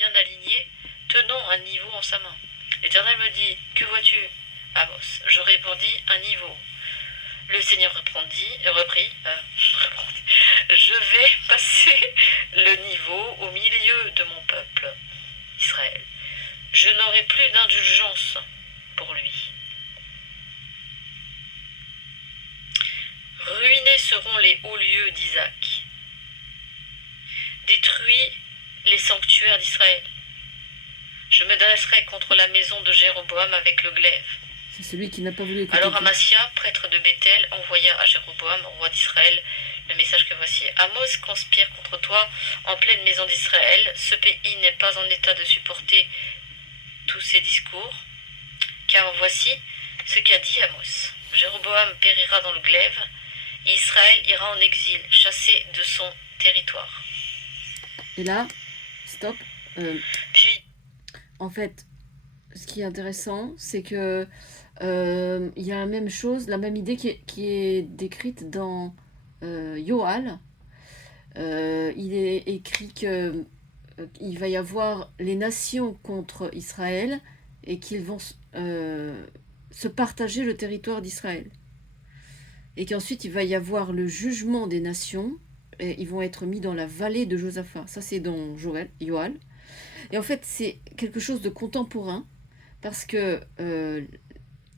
bien aligné, tenant un niveau en sa main. L'Éternel me dit, que vois-tu, Amos? Je répondis, un niveau. Le Seigneur reprit, je vais passer le niveau au milieu de mon peuple, Israël. Je n'aurai plus d'indulgence pour lui. Ruinés seront les hauts lieux d'Isaac. Détruis les sanctuaires d'Israël. Je me dresserai contre la maison de Jéroboam avec le glaive. C'est celui qui n'a pas voulu écouter Alors Dieu. Amasia, prêtre de Béthel, envoya à Jéroboam, roi d'Israël, le message que voici. Amos conspire contre toi en pleine maison d'Israël. Ce pays n'est pas en état de supporter tous ces discours. Car voici ce qu'a dit Amos. Jéroboam périra dans le glaive, et Israël ira en exil, chassé de son territoire. Et là, stop. Puis, En fait, ce qui est intéressant, c'est que il y a la même chose, la même idée qui est décrite dans Yoal. Il est écrit que il va y avoir les nations contre Israël et qu'ils vont se partager le territoire d'Israël. Et qu'ensuite il va y avoir le jugement des nations et ils vont être mis dans la vallée de Josaphat. Ça c'est dans Yoal. Et en fait c'est quelque chose de contemporain parce que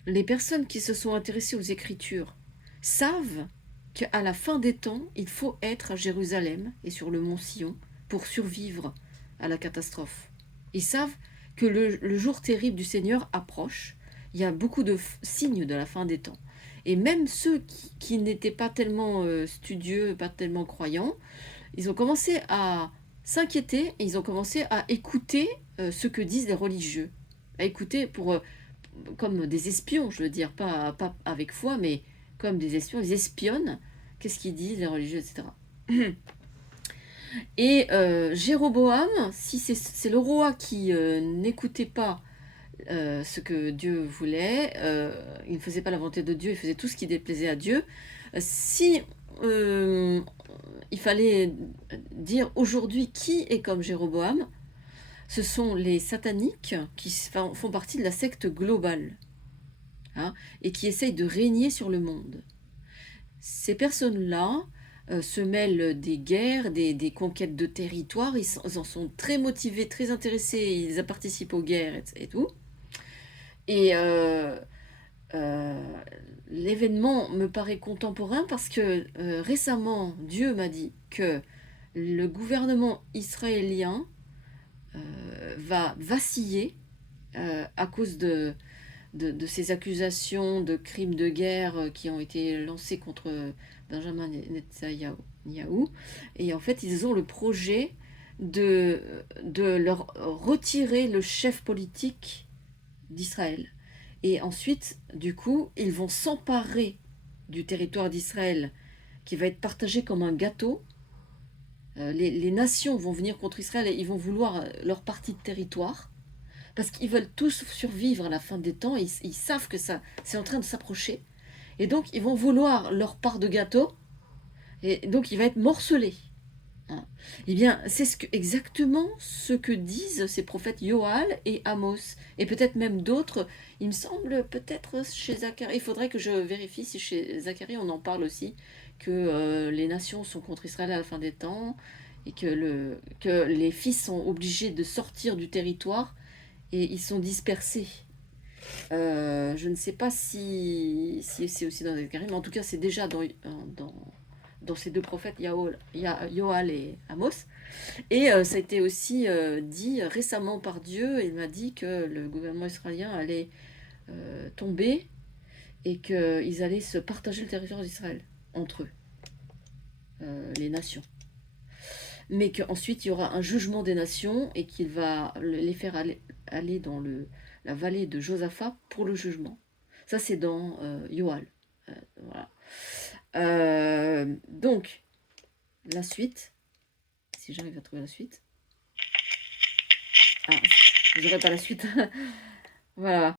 les personnes qui se sont intéressées aux Écritures savent qu'à la fin des temps, il faut être à Jérusalem et sur le mont Sion pour survivre à la catastrophe. Ils savent que le jour terrible du Seigneur approche. Il y a beaucoup de signes de la fin des temps. Et même ceux qui n'étaient pas tellement studieux, pas tellement croyants, ils ont commencé à s'inquiéter et ils ont commencé à écouter ce que disent les religieux. À écouter comme des espions, je veux dire, pas avec foi, mais comme des espions. Ils espionnent qu'est-ce qu'ils disent, les religieux, etc. Et Jéroboam, si c'est le roi qui n'écoutait pas ce que Dieu voulait, il ne faisait pas la volonté de Dieu, il faisait tout ce qui déplaisait à Dieu. Si il fallait dire aujourd'hui qui est comme Jéroboam, ce sont les sataniques qui font partie de la secte globale, hein, et qui essayent de régner sur le monde. Ces personnes-là se mêlent des guerres, des conquêtes de territoire, ils en sont très motivés, très intéressés, ils participent aux guerres et tout. Et l'événement me paraît contemporain parce que récemment, Dieu m'a dit que le gouvernement israélien va vaciller à cause de ces accusations de crimes de guerre qui ont été lancées contre Benjamin Netanyahou. Et en fait, ils ont le projet de leur retirer le chef politique d'Israël. Et ensuite, du coup, ils vont s'emparer du territoire d'Israël qui va être partagé comme un gâteau. Les nations vont venir contre Israël et ils vont vouloir leur partie de territoire parce qu'ils veulent tous survivre à la fin des temps. Ils savent que ça, c'est en train de s'approcher. Et donc, ils vont vouloir leur part de gâteau. Et donc, il va être morcelé. Hein. Eh bien, c'est exactement ce que disent ces prophètes Yoal et Amos. Et peut-être même d'autres. Il me semble peut-être chez Zacharie. Il faudrait que je vérifie si chez Zacharie, on en parle aussi. Que les nations sont contre Israël à la fin des temps. Et que les fils sont obligés de sortir du territoire. Et ils sont dispersés. Je ne sais pas si c'est aussi dans Zacharie, mais en tout cas, c'est déjà dans ces deux prophètes, Yoal et Amos. Et ça a été aussi dit récemment par Dieu. Il m'a dit que le gouvernement israélien allait tomber et qu'ils allaient se partager le territoire d'Israël entre eux, les nations. Mais qu'ensuite, il y aura un jugement des nations et qu'il va les faire aller dans la vallée de Josaphat pour le jugement. Ça, c'est dans Yoal. Voilà. Donc, la suite, si j'arrive à trouver la suite. Ah, je n'aurai pas la suite. Voilà.